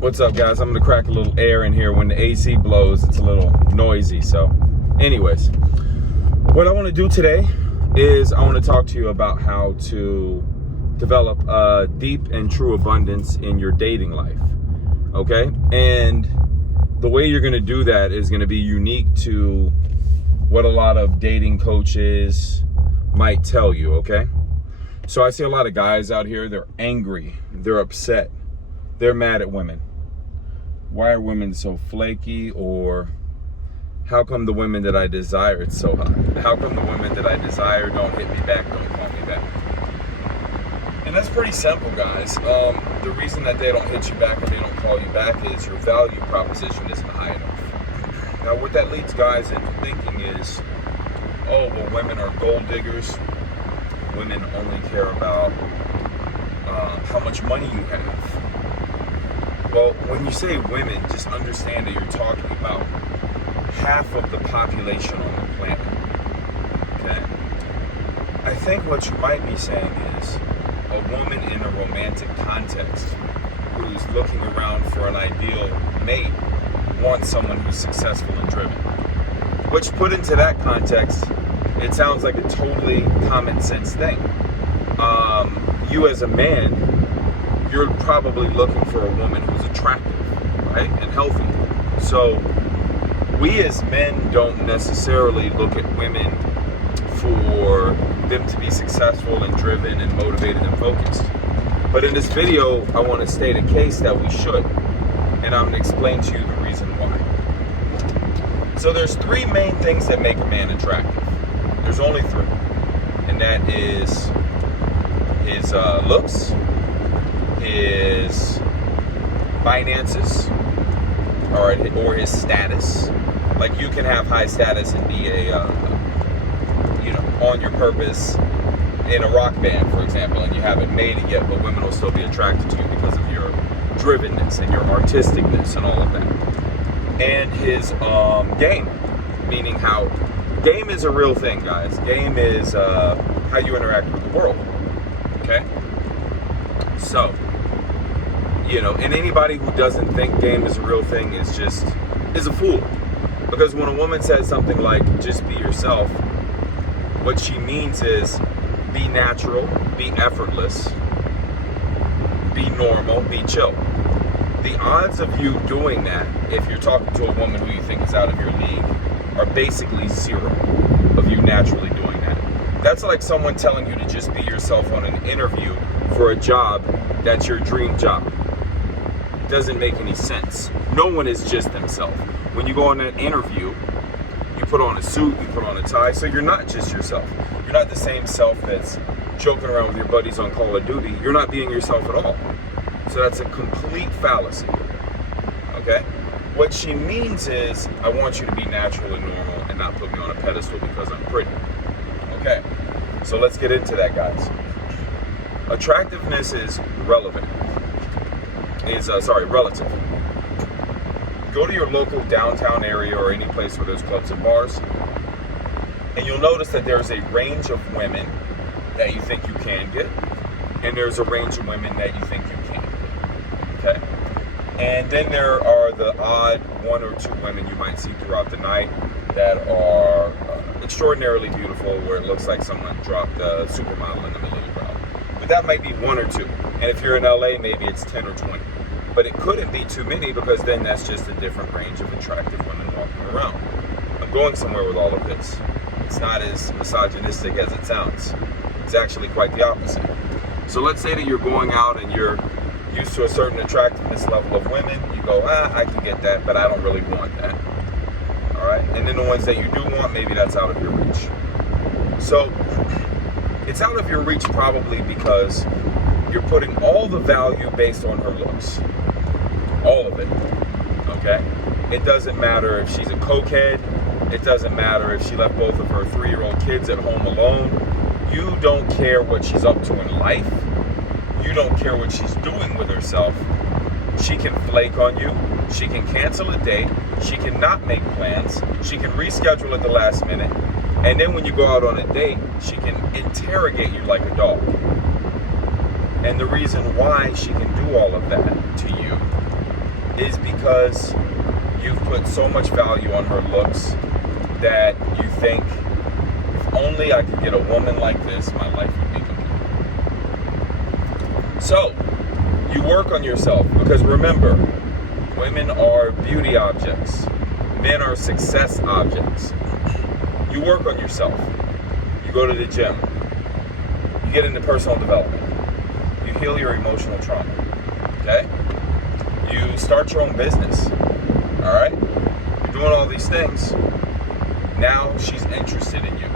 What's up, guys? I'm gonna crack a little air in here. When the AC blows, it's a little noisy. So anyways, what I want to do today is I want to talk to you about how to develop a deep and true abundance in your dating life. Okay? And the way you're going to do that is going to be unique to what a lot of dating coaches might tell you. Okay? So I see a lot of guys out here, they're angry, they're upset, they're mad at women. Why are women so flaky? Or how come the women that I desire, it's so hot? How come the women that I desire don't hit me back, don't call me back? And that's pretty simple, guys. The reason that they don't hit you back or they don't call you back is your value proposition isn't high enough. Now, what that leads guys into thinking is, oh, well, women are gold diggers. Women only care about how much money you have. Well, when you say women, just understand that you're talking about half of the population on the planet. Okay? I think what you might be saying is a woman in a romantic context who's looking around for an ideal mate wants someone who's successful and driven. Which, put into that context, it sounds like a totally common sense thing. You as a man, you're probably looking for a woman who's attractive, right, and healthy. So we as men don't necessarily look at women for them to be successful and driven and motivated and focused. But in this video, I want to state a case that we should, and I'm going to explain to you the reason why. So there's three main things that make a man attractive. There's only three, and that is his looks, his finances, or his status. Like, you can have high status and be a on your purpose in a rock band, for example, and you haven't made it yet, but women will still be attracted to you because of your drivenness and your artisticness and all of that. And his game, meaning how game is a real thing, guys. Game is how you interact with the world. Okay? So, and anybody who doesn't think game is a real thing is a fool. Because when a woman says something like, just be yourself, what she means is be natural, be effortless, be normal, be chill. The odds of you doing that, if you're talking to a woman who you think is out of your league, are basically zero of you naturally doing that. That's like someone telling you to just be yourself on an interview for a job that's your dream job. Doesn't make any sense. No one is just themselves. When you go on an interview, you put on a suit, you put on a tie, so you're not just yourself. You're not the same self that's joking around with your buddies on Call of Duty. You're not being yourself at all. So that's a complete fallacy. Okay? What she means is, I want you to be natural and normal and not put me on a pedestal because I'm pretty. Okay? So let's get into that, guys. Attractiveness is relative. Go to your local downtown area or any place where there's clubs and bars, and you'll notice that there's a range of women that you think you can get, and there's a range of women that you think you can't get. Okay? And then there are the odd one or two women you might see throughout the night that are extraordinarily beautiful, where it looks like someone dropped a supermodel in the middle of the crowd. But that might be one or two. And if you're in LA, maybe it's 10 or 20. But it couldn't be too many, because then that's just a different range of attractive women walking around. I'm going somewhere with all of this. It's not as misogynistic as it sounds. It's actually quite the opposite. So let's say that you're going out and you're used to a certain attractiveness level of women. You go, I can get that, but I don't really want that. All right? And then the ones that you do want, maybe that's out of your reach. So it's out of your reach probably because you're putting all the value based on her looks. All of it. Okay? It doesn't matter if she's a cokehead. It doesn't matter if she left both of her 3-year-old kids at home alone. You don't care what she's up to in life. You don't care what she's doing with herself. She can flake on you. She can cancel a date. She can not make plans. She can reschedule at the last minute. And then when you go out on a date, she can interrogate you like a dog. And the reason why she can do all of that to you is because you've put so much value on her looks that you think, if only I could get a woman like this, my life would be complete. So, you work on yourself, because remember, women are beauty objects. Men are success objects. You work on yourself. You go to the gym. You get into personal development. You heal your emotional trauma. Okay? You start your own business. All right? You're doing all these things. Now she's interested in you.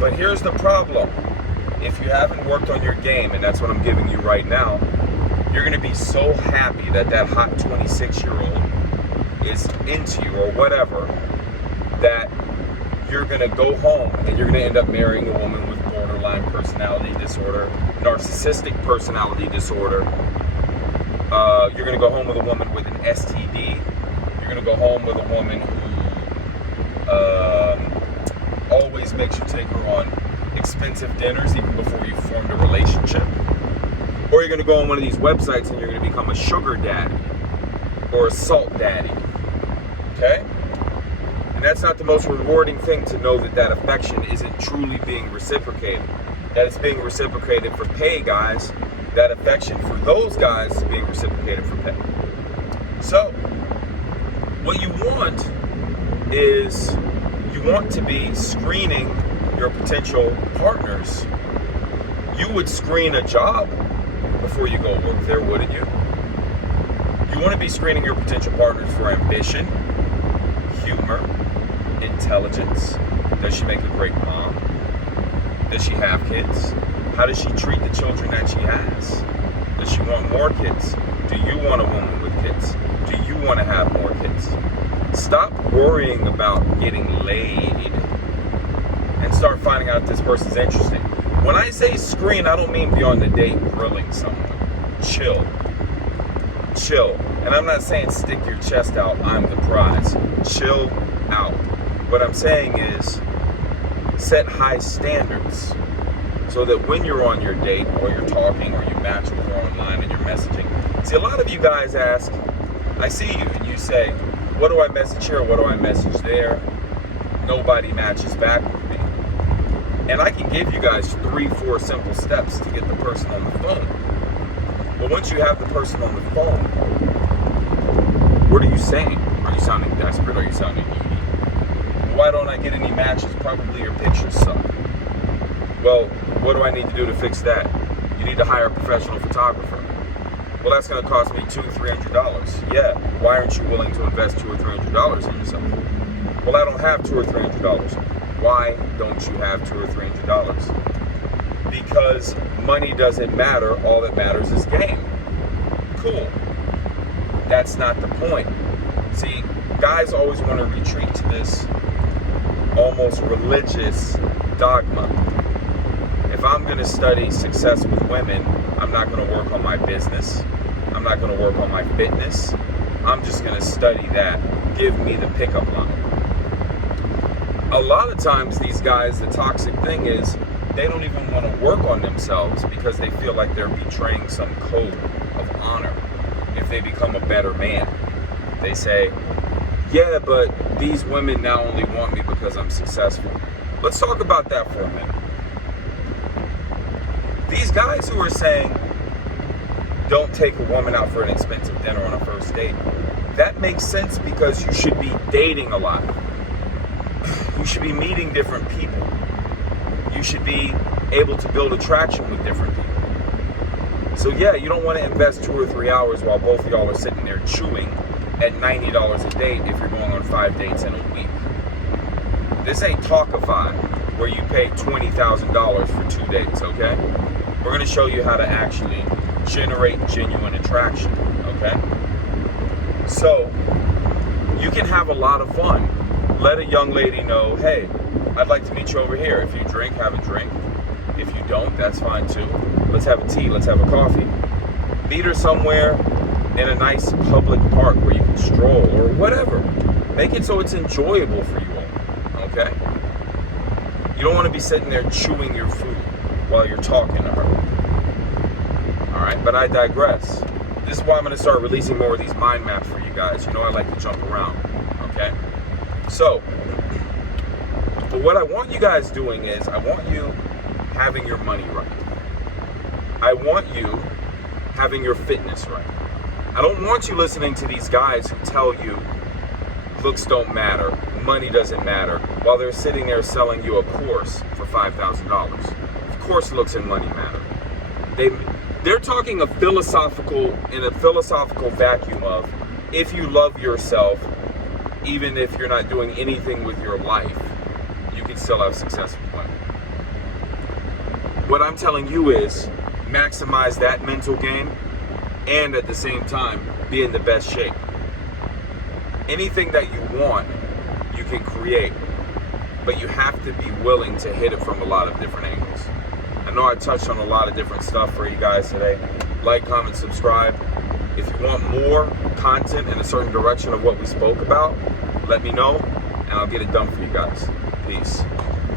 But here's the problem. If you haven't worked on your game, and that's what I'm giving you right now, you're going to be so happy that that hot 26-year-old is into you or whatever, that you're going to go home and you're going to end up marrying a woman with borderline personality disorder, narcissistic personality disorder. You're going to go home with a woman with an STD. You're going to go home with a woman who always makes you take her on expensive dinners even before you formed a relationship. Or you're going to go on one of these websites and you're going to become a sugar daddy or a salt daddy. Okay? And that's not the most rewarding thing, to know that that affection isn't truly being reciprocated. That it's being reciprocated for pay, guys. That affection for those guys is being reciprocated for pay. So, what you want is, you want to be screening your potential partners. You would screen a job before you go work there, wouldn't you? You want to be screening your potential partners for ambition, humor, intelligence. Does she make a great mom? Does she have kids? How does she treat the children that she has? Does she want more kids? Do you want a woman with kids? Do you want to have more kids? Stop worrying about getting laid and start finding out if this person's interesting. When I say screen, I don't mean be on the date grilling someone. Chill. Chill. And I'm not saying stick your chest out, I'm the prize. Chill out. What I'm saying is, set high standards so that when you're on your date, or you're talking, or you match with her online and you're messaging. See, a lot of you guys ask, I see you, and you say, what do I message here? What do I message there? Nobody matches back with me. And I can give you guys 3-4 simple steps to get the person on the phone. But once you have the person on the phone, what are you saying? Are you sounding desperate? Are you sounding needy? Why don't I get any matches? Probably your pictures suck. Well, what do I need to do to fix that? You need to hire a professional photographer. Well, that's going to cost me $200-300. Yeah, why aren't you willing to invest $200 or $300 in yourself? Well, I don't have $200 or $300. Why don't you have $200 or $300? Because money doesn't matter. All that matters is game. Cool. That's not the point. See, guys always want to retreat to this almost religious dogma. If I'm going to study success with women, I'm not going to work on my business. I'm not going to work on my fitness. I'm just going to study that. Give me the pickup line. A lot of times these guys, the toxic thing is, they don't even want to work on themselves because they feel like they're betraying some code of honor if they become a better man. They say, yeah, but these women now only want me because I'm successful. Let's talk about that for a minute. These guys who are saying, don't take a woman out for an expensive dinner on a first date, that makes sense because you should be dating a lot. You should be meeting different people. You should be able to build attraction with different people. So yeah, you don't want to invest 2 or 3 hours while both of y'all are sitting there chewing at $90 a date if you're going on 5 dates in a week. This ain't Talkify where you pay $20,000 for 2 dates, okay? We're going to show you how to actually generate genuine attraction, okay? So, you can have a lot of fun. Let a young lady know, hey, I'd like to meet you over here. If you drink, have a drink. If you don't, that's fine too. Let's have a tea, let's have a coffee. Meet her somewhere in a nice public park where you can stroll or whatever. Make it so it's enjoyable for you all, okay? You don't want to be sitting there chewing your food while you're talking to her. All right, but I digress. this is why I'm going to start releasing more of these mind maps for you guys. You know, I like to jump around, okay? So, but what I want you guys doing is, I want you having your money right. I want you having your fitness right. I don't want you listening to these guys who tell you looks don't matter, money doesn't matter, while they're sitting there selling you a course for $5,000. Of course looks and money matter. They're talking in a philosophical vacuum of, if you love yourself, even if you're not doing anything with your life, you can still have successful life. What I'm telling you is, maximize that mental game and at the same time be in the best shape. Anything that you want, you can create, but you have to be willing to hit it from a lot of different angles. I know I touched on a lot of different stuff for you guys today. Like, comment, subscribe. If you want more content in a certain direction of what we spoke about, let me know and I'll get it done for you guys. Peace.